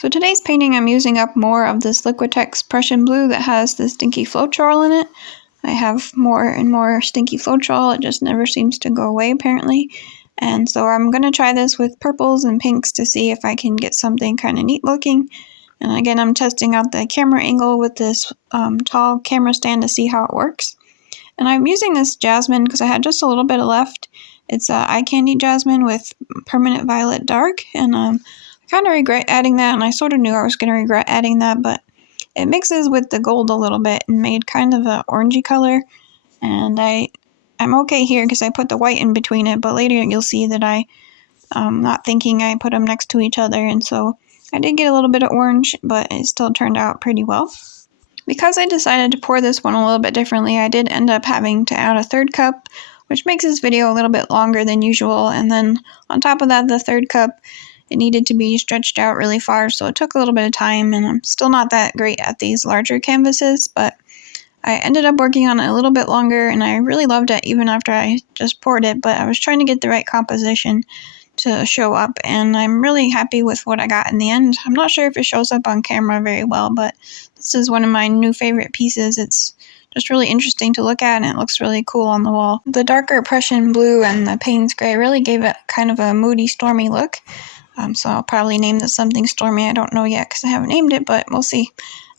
So today's painting I'm using up more of this Liquitex Prussian blue that has the stinky Floetrol in it. I have more and more stinky Floetrol, it just never seems to go away apparently. And so I'm going to try this with purples and pinks to see if I can get something kind of neat looking. And again, I'm testing out the camera angle with this tall camera stand to see how it works. And I'm using this jasmine because I had just a little bit left. It's eye candy jasmine with permanent violet dark, and I kind of regret adding that, and I sort of knew I was going to regret adding that, but it mixes with the gold a little bit and made kind of an orangey color, and I'm okay here because I put the white in between it, but later you'll see that not thinking I put them next to each other, and so I did get a little bit of orange, but it still turned out pretty well. Because I decided to pour this one a little bit differently, I did end up having to add a third cup, which makes this video a little bit longer than usual, and then on top of that, the third cup, it needed to be stretched out really far, so it took a little bit of time, and I'm still not that great at these larger canvases, but I ended up working on it a little bit longer, and I really loved it even after I just poured it, but I was trying to get the right composition to show up, and I'm really happy with what I got in the end. I'm not sure if it shows up on camera very well, but this is one of my new favorite pieces. It's just really interesting to look at, and it looks really cool on the wall. The darker Prussian blue and the Payne's gray really gave it kind of a moody, stormy look. So I'll probably name this something Stormy. I don't know yet because I haven't named it, but we'll see.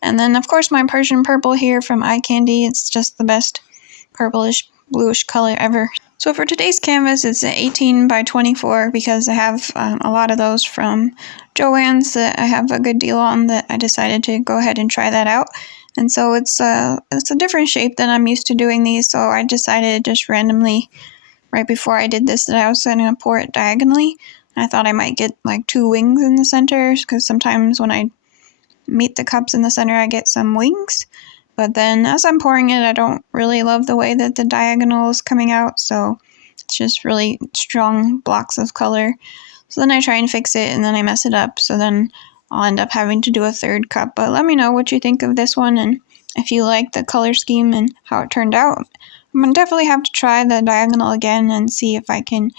And then, of course, my Persian purple here from Eye Candy. It's just the best purplish, bluish color ever. So for today's canvas, it's an 18 by 24 because I have a lot of those from Joann's that I have a good deal on that I decided to go ahead and try that out. And so it's a different shape than I'm used to doing these, so I decided just randomly, right before I did this, that I was going to pour it diagonally. I thought I might get like two wings in the center, because sometimes when I meet the cups in the center, I get some wings. But then as I'm pouring it, I don't really love the way that the diagonal is coming out, so it's just really strong blocks of color. So then I try and fix it, and then I mess it up, so then I'll end up having to do a third cup. But let me know what you think of this one, and if you like the color scheme and how it turned out. I'm going to definitely have to try the diagonal again and see if I can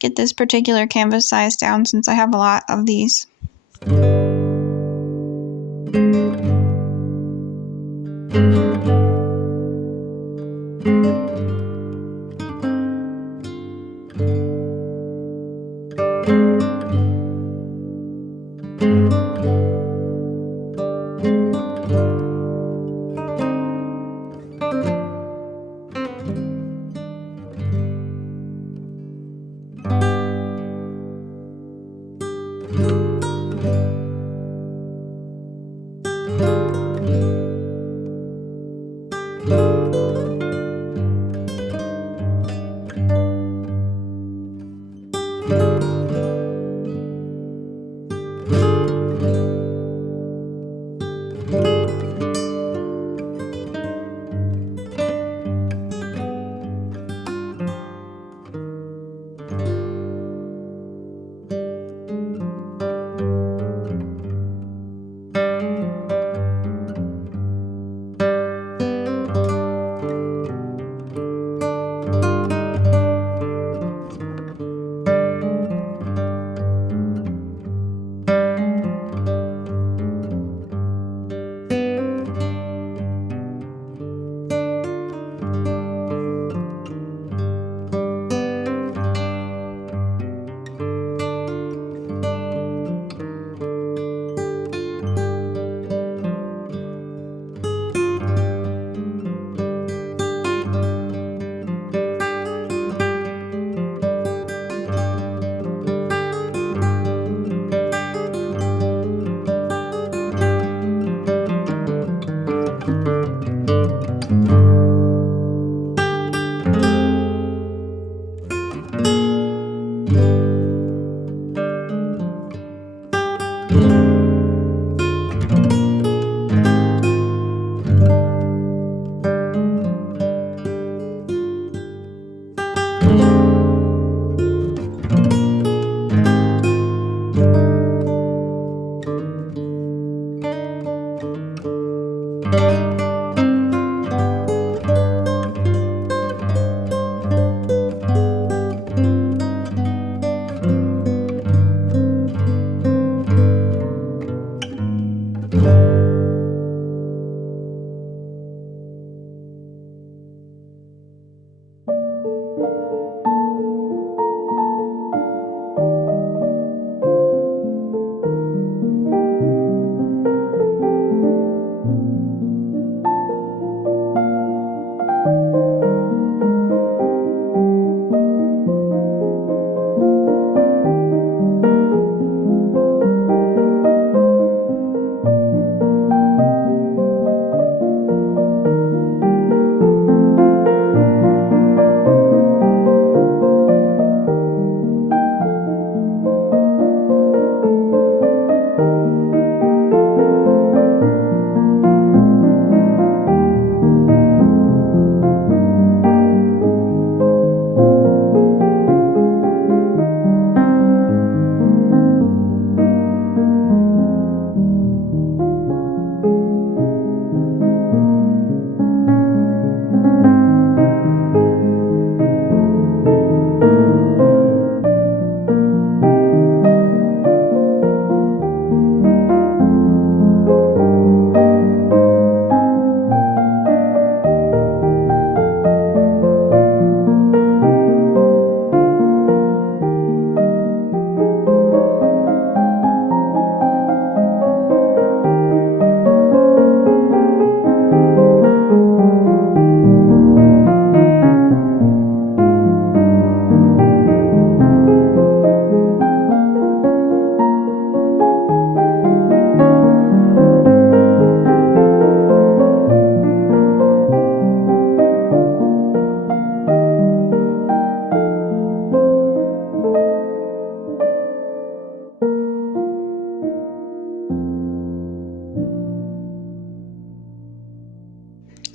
get this particular canvas size down, since I have a lot of these.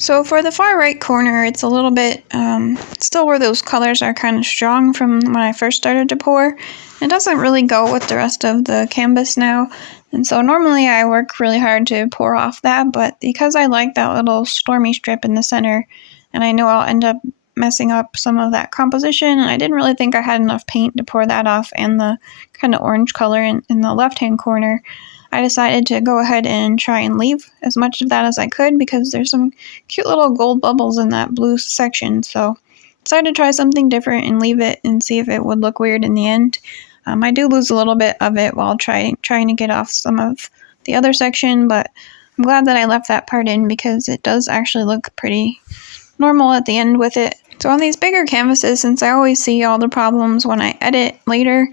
So for the far right corner, it's a little bit still where those colors are kind of strong from when I first started to pour. It doesn't really go with the rest of the canvas now, and so normally I work really hard to pour off that, but because I like that little Stormy strip in the center, and I know I'll end up messing up some of that composition, and I didn't really think I had enough paint to pour that off, and the kind of orange color in the left-hand corner, I decided to go ahead and try and leave as much of that as I could because there's some cute little gold bubbles in that blue section. So decided to try something different and leave it and see if it would look weird in the end. I do lose a little bit of it while trying to get off some of the other section, but I'm glad that I left that part in because it does actually look pretty normal at the end with it. So on these bigger canvases, since I always see all the problems when I edit later,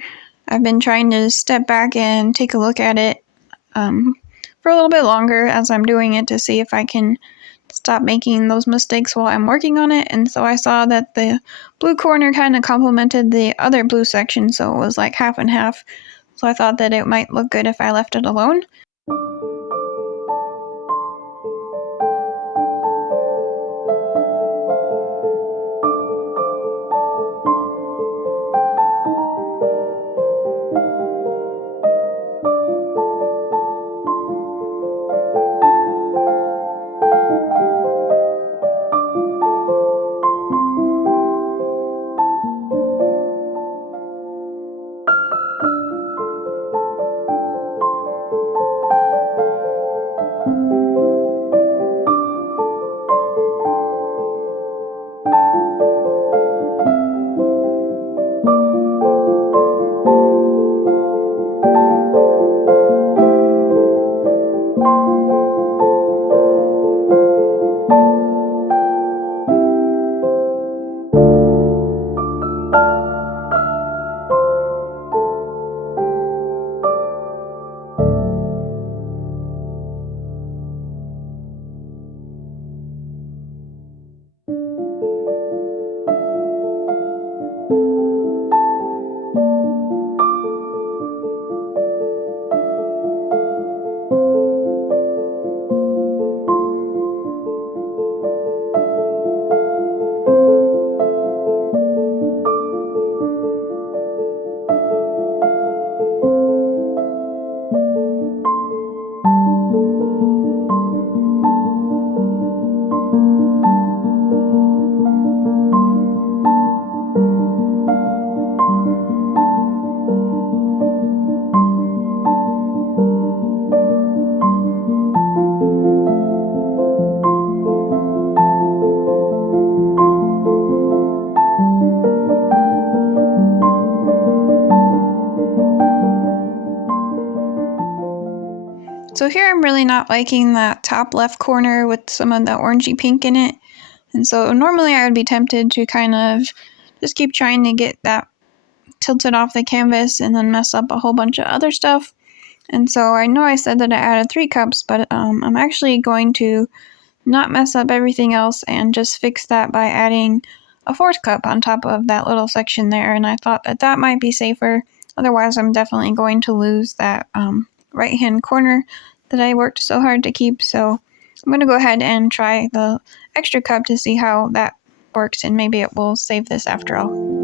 I've been trying to step back and take a look at it for a little bit longer as I'm doing it to see if I can stop making those mistakes while I'm working on it. And so I saw that the blue corner kind of complemented the other blue section, so it was like half and half. So I thought that it might look good if I left it alone. So here I'm really not liking that top left corner with some of the orangey pink in it. And so normally I would be tempted to kind of just keep trying to get that tilted off the canvas and then mess up a whole bunch of other stuff. And so I know I said that I added 3 cups, but I'm actually going to not mess up everything else and just fix that by adding a 4th cup on top of that little section there. And I thought that that might be safer. Otherwise, I'm definitely going to lose that right-hand corner that I worked so hard to keep. So I'm going to go ahead and try the extra cup to see how that works, and maybe it will save this after all.